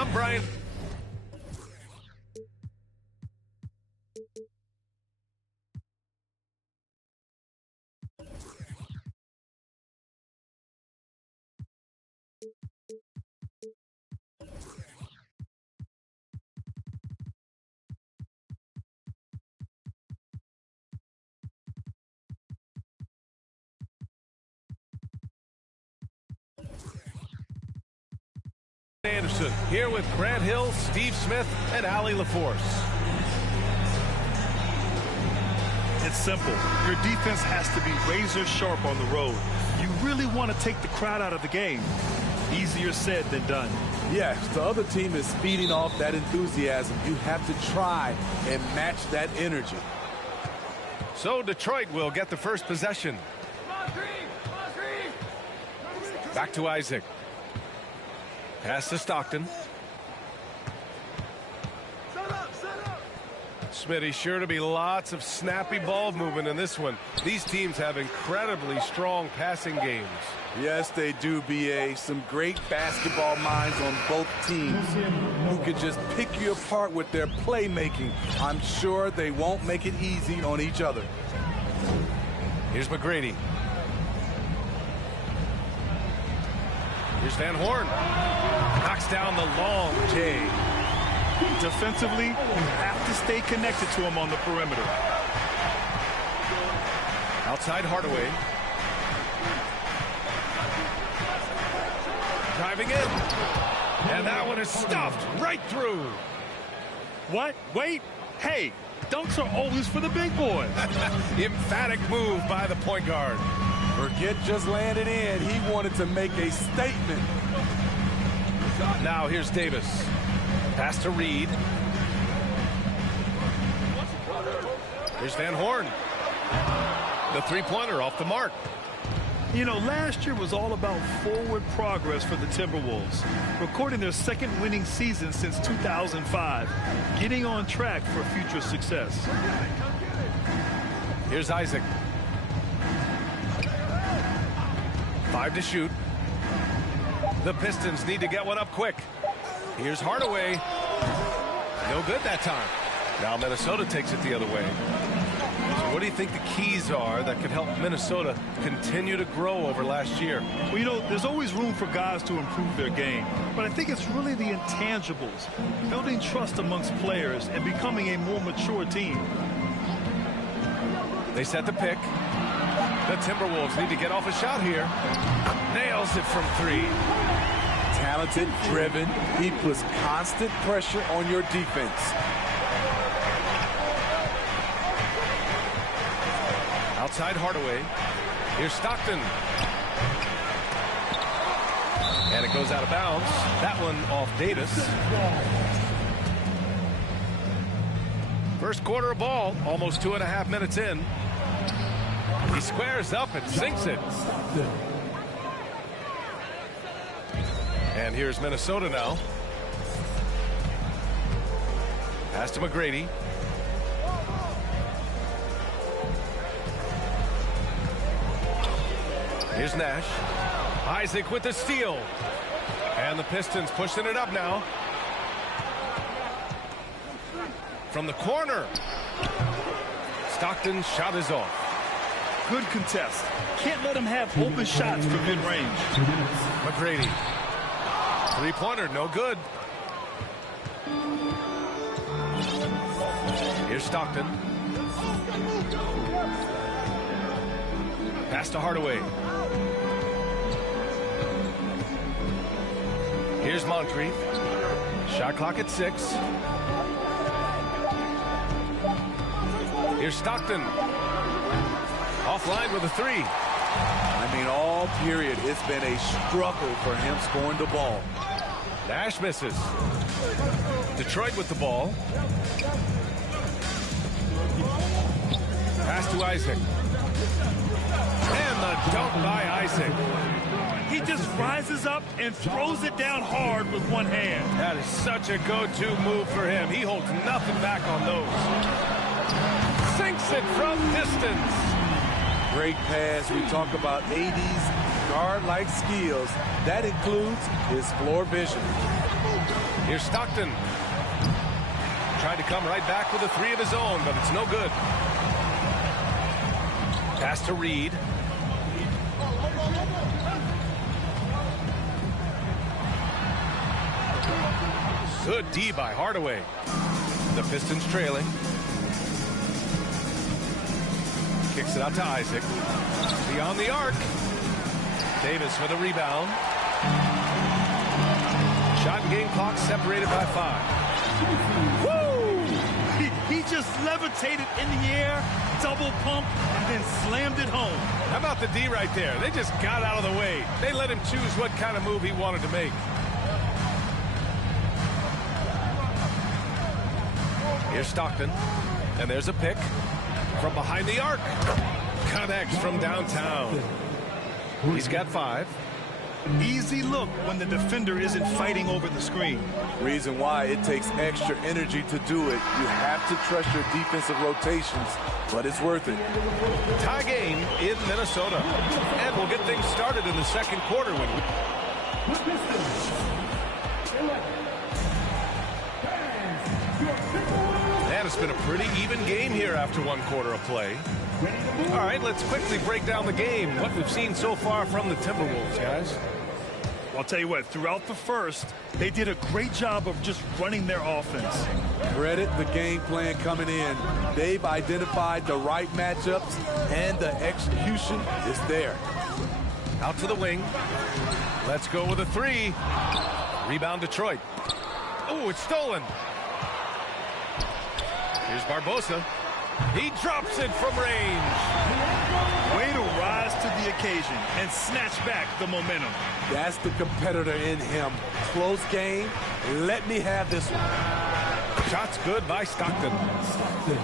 I'm Brian. Anderson here with Grant Hill, Steve Smith, and Allie LaForce. It's simple. Your defense has to be razor sharp on the road. You really want to take the crowd out of the game. Easier said than done. Yes, the other team is feeding off that enthusiasm. You have to try and match that energy. So Detroit will get the first possession. Back to Isaac. Pass to Stockton. Smitty, sure to be lots of snappy ball movement in this one. These teams have incredibly strong passing games. Yes, they do, B.A. Some great basketball minds on both teams who can just pick you apart with their playmaking. I'm sure they won't make it easy on each other. Here's McGrady. Here's Van Horn. Knocks down the long J. Defensively, you have to stay connected to him on the perimeter. Outside Hardaway. Driving in. And that one is stuffed right through. What? Wait. Hey, dunks are always for the big boys. Emphatic move by the point guard. Forget just landed in. He wanted to make a statement. Now here's Davis. Pass to Reed. Here's Van Horn. The three-pointer off the mark. You know, last year was all about forward progress for the Timberwolves, recording their second winning season since 2005, getting on track for future success. Here's Isaac. 5 to shoot. The Pistons need to get one up quick. Here's Hardaway. No good that time. Now Minnesota takes it the other way. So what do you think the keys are that could help Minnesota continue to grow over last year? Well, you know, there's always room for guys to improve their game. But I think it's really the intangibles, building trust amongst players and becoming a more mature team. They set the pick. The Timberwolves need to get off a shot here. Nails it from 3. Talented, driven. He puts constant pressure on your defense. Outside Hardaway. Here's Stockton. And it goes out of bounds. That one off Davis. First quarter of ball, almost 2.5 minutes in. He squares up and sinks it. And here's Minnesota now. Pass to McGrady. Here's Nash. Isaac with the steal. And the Pistons pushing it up now. From the corner. Stockton's shot is off. Good contest. Can't let him have open shots from mid-range. McGrady. Three-pointer, no good. Here's Stockton. Pass to Hardaway. Here's Moncrief. Shot clock at 6. Here's Stockton. Offline with a 3. I mean, all period, it's been a struggle for him scoring the ball. Nash misses. Detroit with the ball. Pass to Isaac. And the dunk by Isaac. He just rises up and throws it down hard with one hand. That is such a go-to move for him. He holds nothing back on those. Sinks it from distance. Great pass. We talk about AD's guard-like skills. That includes his floor vision. Here's Stockton. Tried to come right back with a three of his own, but it's no good. Pass to Reed. Good D by Hardaway. The Pistons trailing. Kicks it out to Isaac. Beyond the arc. Davis for the rebound. Shot and game clock separated by 5. Woo! He just levitated in the air, double pump, and then slammed it home. How about the D right there? They just got out of the way. They let him choose what kind of move he wanted to make. Here's Stockton. And there's a pick from behind the arc. Connects from downtown. He's got 5. Easy look when the defender isn't fighting over the screen. Reason why it takes extra energy to do it. You have to trust your defensive rotations, but it's worth it. Tie game in Minnesota. And we'll get things started in the second quarter when and it's been a pretty even game here after 1 quarter of play. All right, let's quickly break down the game. What we've seen so far from the Timberwolves, guys. I'll tell you what, throughout the first, they did a great job of just running their offense. Credit the game plan coming in. They've identified the right matchups, and the execution is there. Out to the wing. Let's go with a 3. Rebound Detroit. Oh, it's stolen. Here's Barbosa. He drops it from range. Way to rise to the occasion and snatch back the momentum. That's the competitor in him. Close game. Let me have this one. Shots good by Stockton.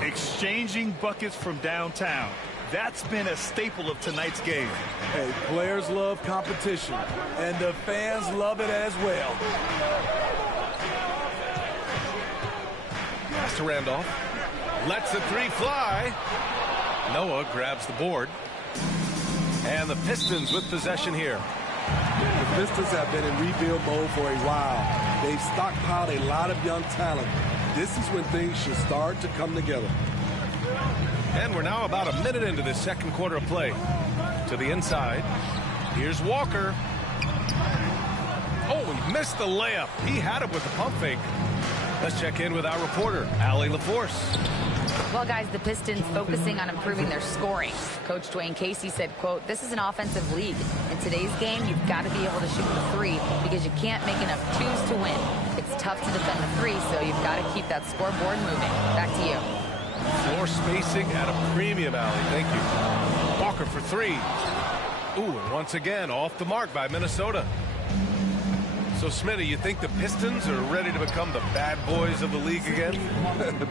Exchanging buckets from downtown. That's been a staple of tonight's game. Hey, players love competition, and the fans love it as well. Pass to Randolph. Lets the 3 fly. Noah grabs the board. And the Pistons with possession here. The Pistons have been in rebuild mode for a while. They've stockpiled a lot of young talent. This is when things should start to come together. And we're now about a minute into this second quarter of play. To the inside. Here's Walker. Oh, he missed the layup. He had it with the pump fake. Let's check in with our reporter, Allie LaForce. Well, guys, the Pistons focusing on improving their scoring. Coach Dwayne Casey said, quote, "This is an offensive league. In today's game, you've got to be able to shoot the 3 because you can't make enough 2s to win. It's tough to defend the 3, so you've got to keep that scoreboard moving." Back to you. Floor spacing at a premium, Allie. Thank you. Walker for 3. Ooh, and once again, off the mark by Minnesota. So, Smitty, you think the Pistons are ready to become the bad boys of the league again?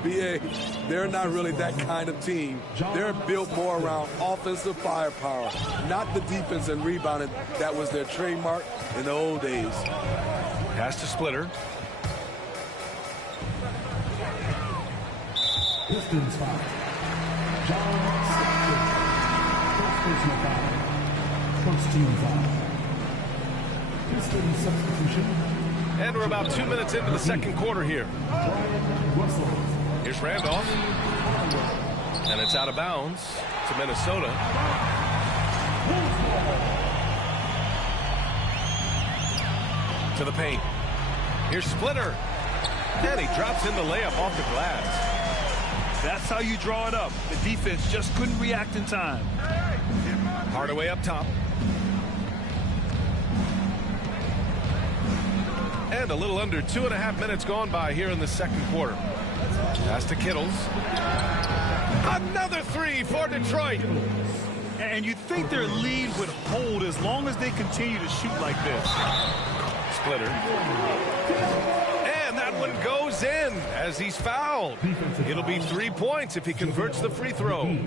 B.A., they're not really that kind of team. They're built more around offensive firepower, not the defense and rebounding that was their trademark in the old days. Pass to Splitter. Pistons foul. John Stockton. First personal foul. First team foul. Pistons substitution. And we're about 2 minutes into the second quarter here. Here's Randolph. And it's out of bounds to Minnesota. To the paint. Here's Splitter. And he drops in the layup off the glass. That's how you draw it up. The defense just couldn't react in time. Hardaway up top. And a little under 2.5 minutes gone by here in the second quarter. Pass to Kittles. Another 3 for Detroit. And you'd think their lead would hold as long as they continue to shoot like this. Splitter. And that one goes in as he's fouled. It'll be 3 points if he converts the free throw.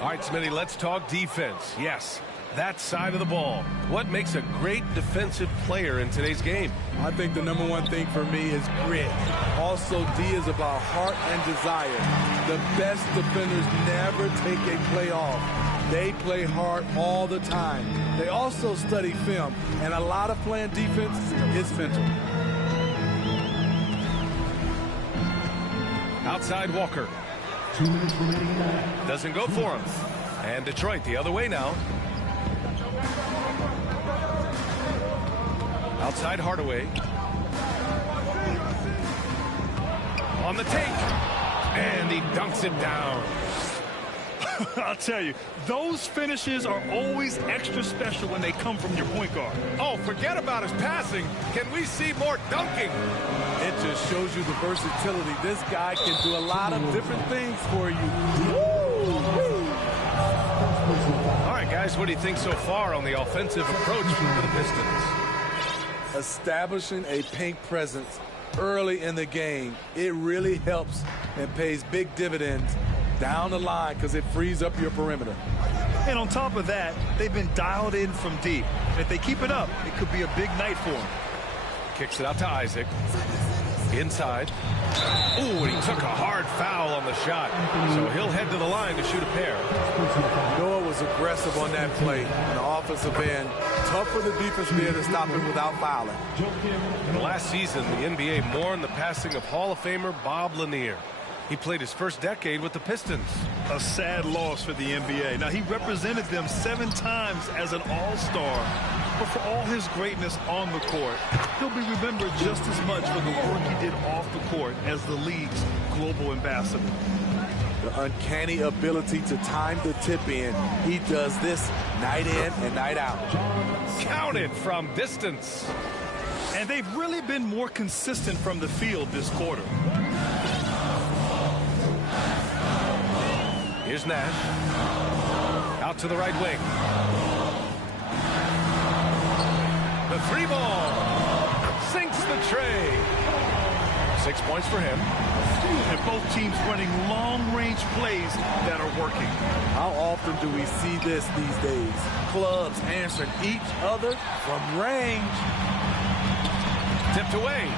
All right, Smitty, let's talk defense. Yes, that side of the ball. What makes a great defensive player in today's game? I think the number one thing for me is grit. Also, D is about heart and desire. The best defenders never take a play off. They play hard all the time. They also study film, and a lot of playing defense is mental. Outside Walker. 2 minutes remaining in the half. Doesn't go for him. And Detroit the other way now. Outside Hardaway. On the take. And he dunks it down. I'll tell you, those finishes are always extra special when they come from your point guard. Oh, forget about his passing. Can we see more dunking? It just shows you the versatility. This guy can do a lot of different things for you. All right, guys, what do you think so far on the offensive approach for the Pistons? Establishing a paint presence early in the game, it really helps and pays big dividends down the line because it frees up your perimeter. And on top of that, they've been dialed in from deep. And if they keep it up, it could be a big night for them. Kicks it out to Isaac. Inside. Ooh, and he took a hard foul on the shot. So he'll head to the line to shoot a pair. Noah was aggressive on that play on the offensive end. Tough for the defense there to stop him without fouling. And last season, the NBA mourned the passing of Hall of Famer Bob Lanier. He played his first decade with the Pistons. A sad loss for the NBA. Now, he represented them 7 times as an all-star. But for all his greatness on the court, he'll be remembered just as much for the work he did off the court as the league's global ambassador. The uncanny ability to time the tip in. He does this night in and night out. Counted from distance. And they've really been more consistent from the field this quarter. Here's Nash. Out to the right wing. The 3-ball. Sinks the tray. 6 points for him. And both teams running long-range plays that are working. How often do we see this these days? Clubs answering each other from range. Tipped away.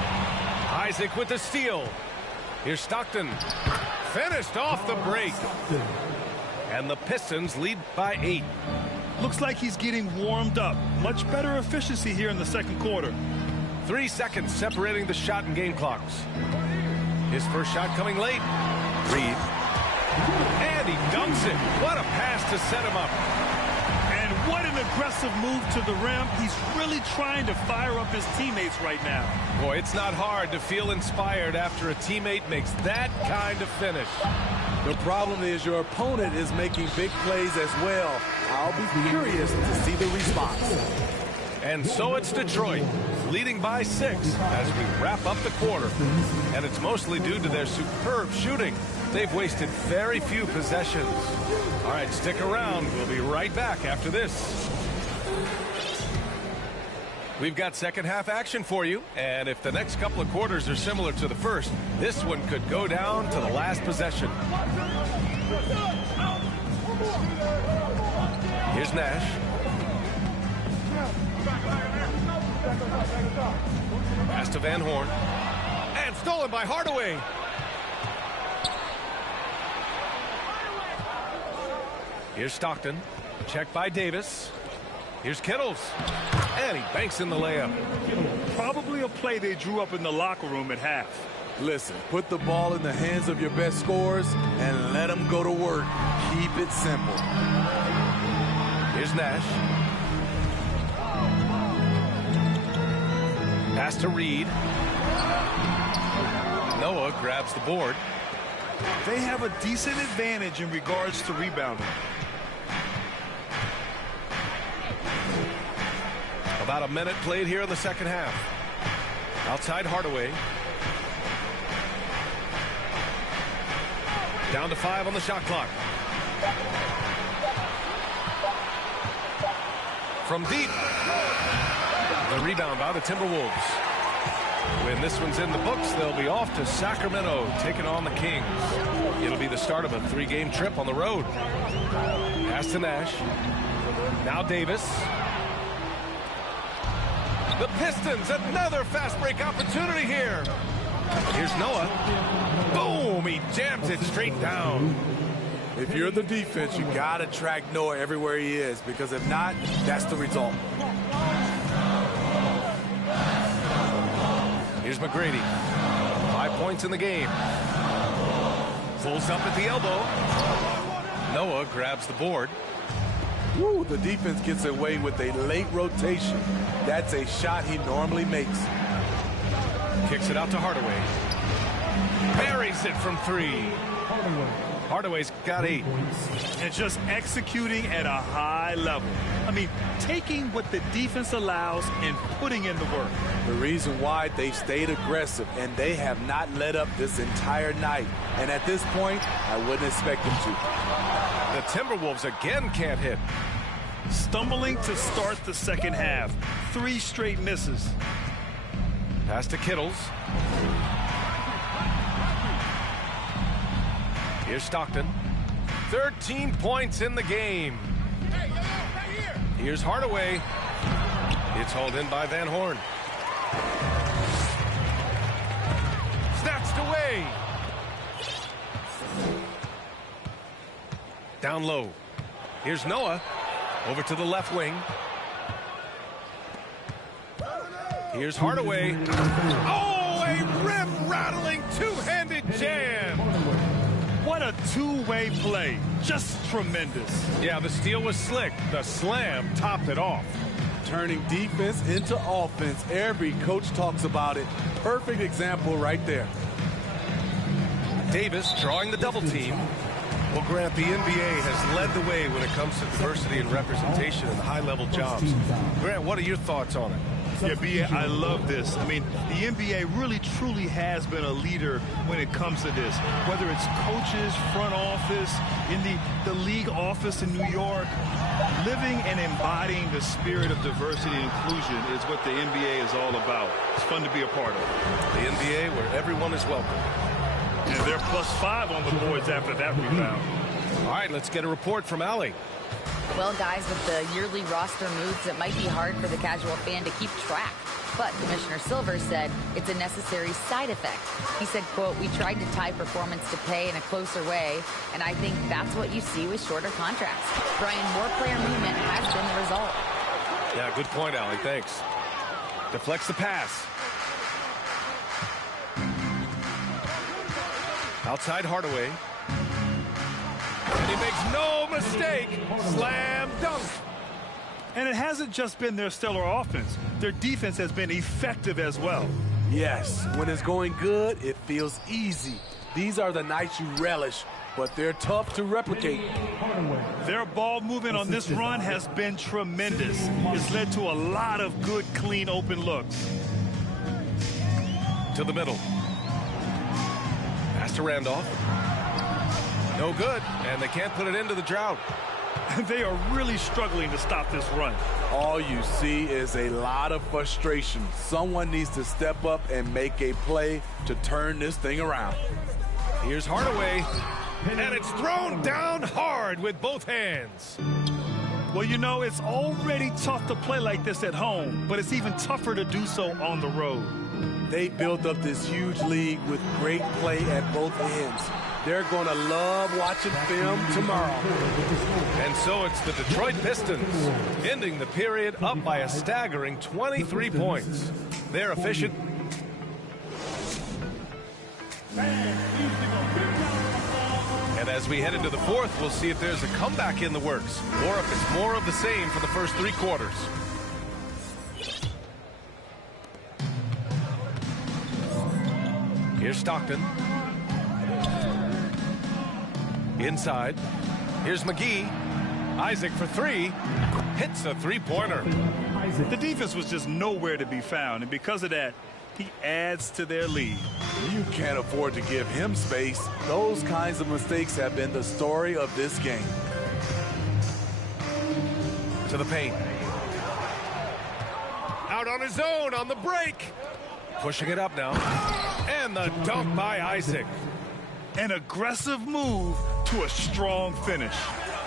Isaac with the steal. Here's Stockton. Finished off the break. And the Pistons lead by 8. Looks like he's getting warmed up. Much better efficiency here in the second quarter. 3 seconds separating the shot and game clocks. His first shot coming late. Reed. And he dunks it. What a pass to set him up. And what an aggressive move to the rim. He's really trying to fire up his teammates right now. Boy, it's not hard to feel inspired after a teammate makes that kind of finish. The problem is your opponent is making big plays as well. I'll be curious to see the response. And so it's Detroit, leading by 6 as we wrap up the quarter. And it's mostly due to their superb shooting. They've wasted very few possessions. All right, stick around. We'll be right back after this. We've got second half action for you, and if the next couple of quarters are similar to the first, this one could go down to the last possession. Here's Nash. Pass to Van Horn. And stolen by Hardaway. Here's Stockton. Checked by Davis. Here's Kittles. And he banks in the layup. Probably a play they drew up in the locker room at half. Listen, put the ball in the hands of your best scorers and let them go to work. Keep it simple. Here's Nash. Pass to Reed. Noah grabs the board. They have a decent advantage in regards to rebounding. About a minute played here in the second half. Outside Hardaway. Down to 5 on the shot clock. From deep. The rebound by the Timberwolves. When this one's in the books, they'll be off to Sacramento, taking on the Kings. It'll be the start of a 3-game trip on the road. Pass to Nash. Now Davis. The Pistons, another fast break opportunity here. Here's Noah. Boom, he jams it straight down. If you're the defense, you got to track Noah everywhere he is, because if not, that's the result. Here's McGrady. 5 points in the game. Pulls up at the elbow. Noah grabs the board. Woo, the defense gets away with a late rotation. That's a shot he normally makes. Kicks it out to Hardaway. Buries it from 3. Hardaway's got 8. And just executing at a high level. I mean, taking what the defense allows and putting in the work. The reason why they stayed aggressive, and they have not let up this entire night. And at this point, I wouldn't expect them to. The Timberwolves again can't hit. Stumbling to start the second half. 3 straight misses. Pass to Kittles. Here's Stockton. 13 points in the game. Here's Hardaway. It's hauled in by Van Horn. Snatched away. Down low. Here's Noah. Over to the left wing. Here's Hardaway. Oh, a rim-rattling two-handed jam. What a two-way play. Just tremendous. Yeah, the steal was slick. The slam topped it off. Turning defense into offense. Every coach talks about it. Perfect example right there. Davis drawing the double team. Well, Grant, the NBA has led the way when it comes to diversity and representation in high-level jobs. Grant, what are your thoughts on it? Yeah, B.A., I love this. I mean, the NBA really, truly has been a leader when it comes to this. Whether it's coaches, front office, in the league office in New York, living and embodying the spirit of diversity and inclusion is what the NBA is all about. It's fun to be a part of. The NBA where everyone is welcome. And they're +5 on the boards after that rebound. All right, let's get a report from Allie. Well, guys, with the yearly roster moves, it might be hard for the casual fan to keep track. But Commissioner Silver said it's a necessary side effect. He said, quote, "We tried to tie performance to pay in a closer way, and I think that's what you see with shorter contracts." Brian, more player movement has been the result. Yeah, good point, Allie. Thanks. Deflects the pass. Outside Hardaway. And he makes no mistake. Slam dunk. And it hasn't just been their stellar offense. Their defense has been effective as well. Yes, when it's going good, it feels easy. These are the nights you relish, but they're tough to replicate. Their ball movement on this run has been tremendous. It's led to a lot of good, clean, open looks. To the middle. Pass to Randolph. No good, and they can't put it into the drought. They are really struggling to stop this run. All you see is a lot of frustration. Someone needs to step up and make a play to turn this thing around. Here's Hardaway, and it's thrown down hard with both hands. Well, you know, it's already tough to play like this at home, but it's even tougher to do so on the road. They built up this huge league with great play at both ends. They're going to love watching film tomorrow. And so it's the Detroit Pistons ending the period up by a staggering 23 points. They're efficient. And as we head into the fourth, we'll see if there's a comeback in the works or if it's more of the same for the first 3 quarters. Here's Stockton. Inside. Here's McGee. Isaac for 3. Hits a 3-pointer. The defense was just nowhere to be found, and because of that, he adds to their lead. You can't afford to give him space. Those kinds of mistakes have been the story of this game. To the paint. Out on his own on the break. Pushing it up now. And the dunk by Isaac. An aggressive move to a strong finish.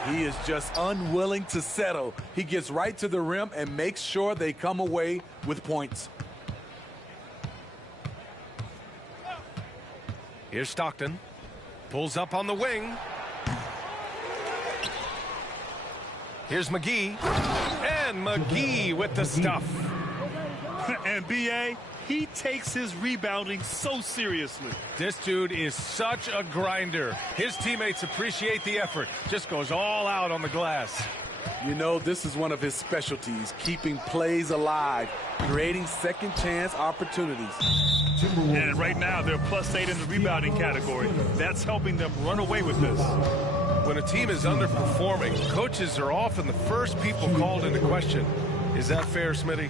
He is just unwilling to settle. He gets right to the rim and makes sure they come away with points. Here's Stockton. Pulls up on the wing. Here's McGee. And McGee with the stuff. And B.A., He takes his rebounding so seriously. This dude is such a grinder. His teammates appreciate the effort. Just goes all out on the glass. You know, this is one of his specialties, keeping plays alive, creating second chance opportunities. And right now, they're +8 in the rebounding category. That's helping them run away with this. When a team is underperforming, coaches are often the first people called into question. Is that fair, Smitty?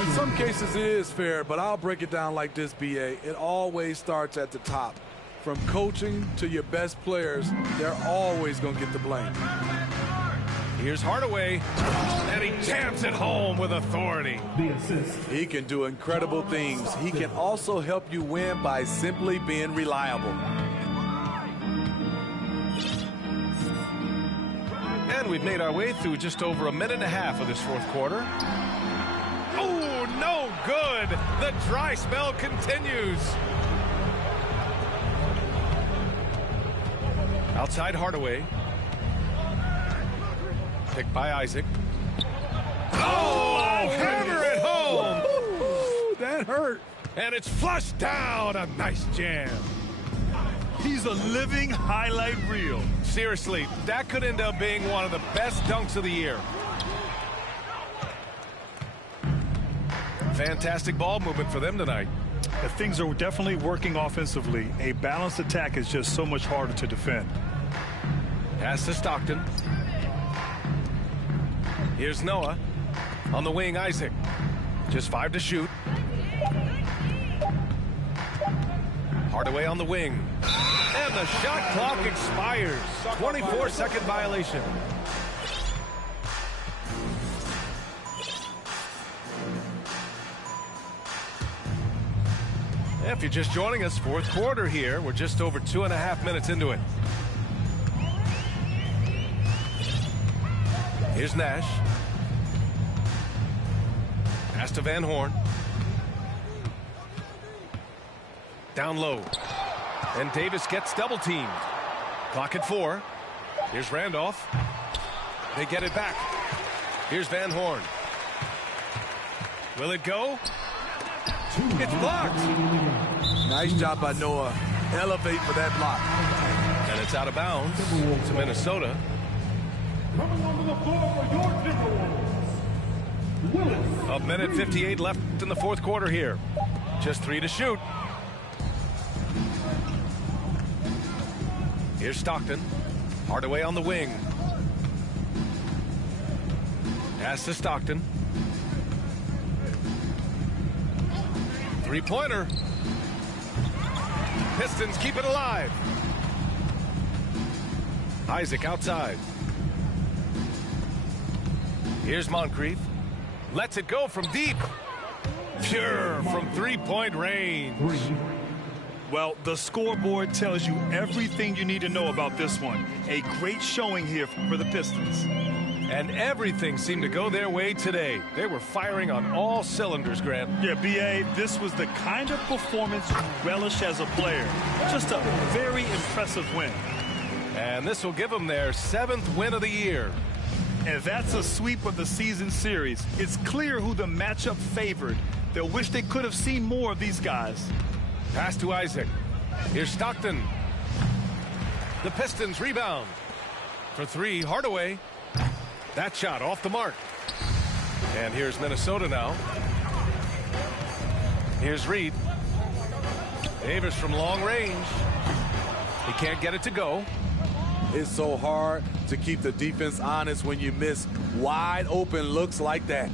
In some cases it is fair, but I'll break it down like this, B.A. It always starts at the top. From coaching to your best players, they're always going to get the blame. Here's Hardaway, and he jams it home with authority. The assist. He can do incredible things. He can also help you win by simply being reliable. And we've made our way through just over a minute and a half of this fourth quarter. Oh, no good. The dry spell continues. Outside Hardaway. Picked by Isaac. Oh, hammer it home. Ooh, that hurt. And it's flushed down. A nice jam. He's a living highlight reel. Seriously, that could end up being one of the best dunks of the year. Fantastic ball movement for them tonight. Things are definitely working offensively. A balanced attack is just so much harder to defend. Pass to Stockton. Here's Noah. On the wing, Isaac. Just 5 to shoot. Hardaway on the wing. And the shot clock expires. 24-second violation. If you're just joining us, fourth quarter here. We're just over 2.5 minutes into it. Here's Nash. Pass to Van Horn. Down low. And Davis gets double teamed. Clock at 4. Here's Randolph. They get it back. Here's Van Horn. Will it go? It's blocked. Nice job by Noah. Elevate for that block. And it's out of bounds to Minnesota. Coming onto the floor for your Timberwolves, Willis. A minute 58 left in the fourth quarter here. Just 3 to shoot. Here's Stockton. Hardaway on the wing. Pass to Stockton. Three-pointer. Pistons keep it alive. Isaac outside. Here's Moncrief. Lets it go from deep. Pure from three-point range. Well, the scoreboard tells you everything you need to know about this one. A great showing here for the Pistons. And everything seemed to go their way today. They were firing on all cylinders, Grant. Yeah, B.A., this was the kind of performance you relish as a player. Just a very impressive win. And this will give them their 7th win of the year. And that's a sweep of the season series. It's clear who the matchup favored. They'll wish they could have seen more of these guys. Pass to Isaac. Here's Stockton. The Pistons rebound. For 3, Hardaway. That shot off the mark. And here's Minnesota now. Here's Reed. Davis from long range. He can't get it to go. It's so hard to keep the defense honest when you miss wide open looks like that.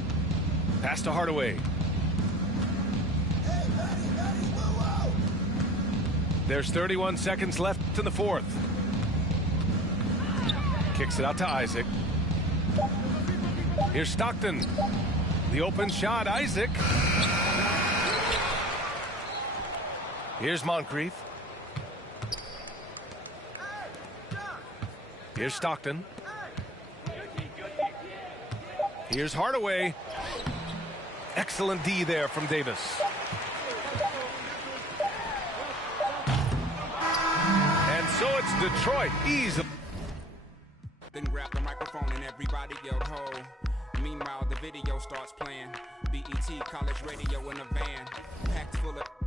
Pass to Hardaway. There's 31 seconds left in the fourth. Kicks it out to Isaac. Here's Stockton. The open shot, Isaac. Here's Moncrief. Here's Stockton. Here's Hardaway. Excellent D there from Davis. And so it's Detroit. Easy. Then grab the microphone and everybody yelled ho. Meanwhile, the video starts playing. BET college radio in a van, packed full of